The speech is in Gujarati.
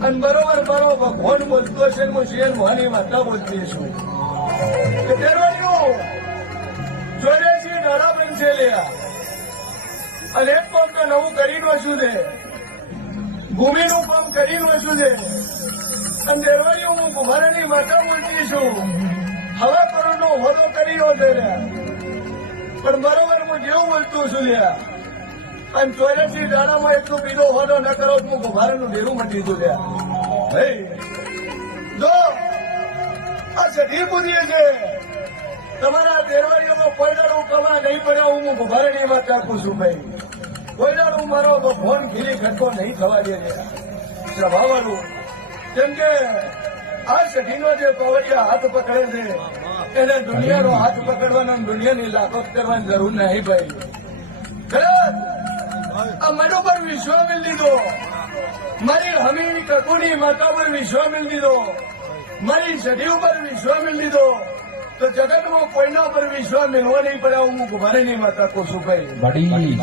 અને બરોબર મારો ભગવાન બોલતો છે હું શિયર મોહાની માતા બોલતી છું કે તેરવાડીઓ ચોર્યાસી દાડા બનશે લ્યા અને એક કામ તો નવું કરીને વસ્યું છે ભૂમિનું કામ કરીને વસ્યું છે અને તેરવાડીઓ હું કુમારાની માતા બોલતી છું હવે કરોડનો હોદો કર્યો છે લ્યા પણ બરોબર હું જેવું બોલતું છું લ્યા અને 84 દાડામાં એટલું બીજો હોદો ન કરો તો હું કુમારાનું ડેરું મટી દઉં લ્યા ભાઈ જો આ સધી બુદ્ધિ છે તમારા દેરવાડીઓમાં કોઈ દાડું કમા નહીં પડ્યા હું કુમારાની વાત રાખું છું ભાઈ કોઈ દાડું મારો ફોન ખીલી ઘટકો નહીં થવા દે સ્વભાવવાનું કેમ કે આ સઠીનો જે પવડિયા હાથ પકડે છે એને દુનિયાનો હાથ પકડવાનો દુનિયાની લાગત કરવાની જરૂર નહીં ભાઈ આ મને પર વિશ્વાસ મેળ દીધો મારી હમી કકુની માતા પર વિશ્વાસ મેળ દીધો મારી સઠી ઉપર વિશ્વાસ મેળ દીધો તો જગતમાં કોઈના પર વિશ્વાસ મેળવો નહીં પડે હું કુમારીની માતા કહું છું ભાઈ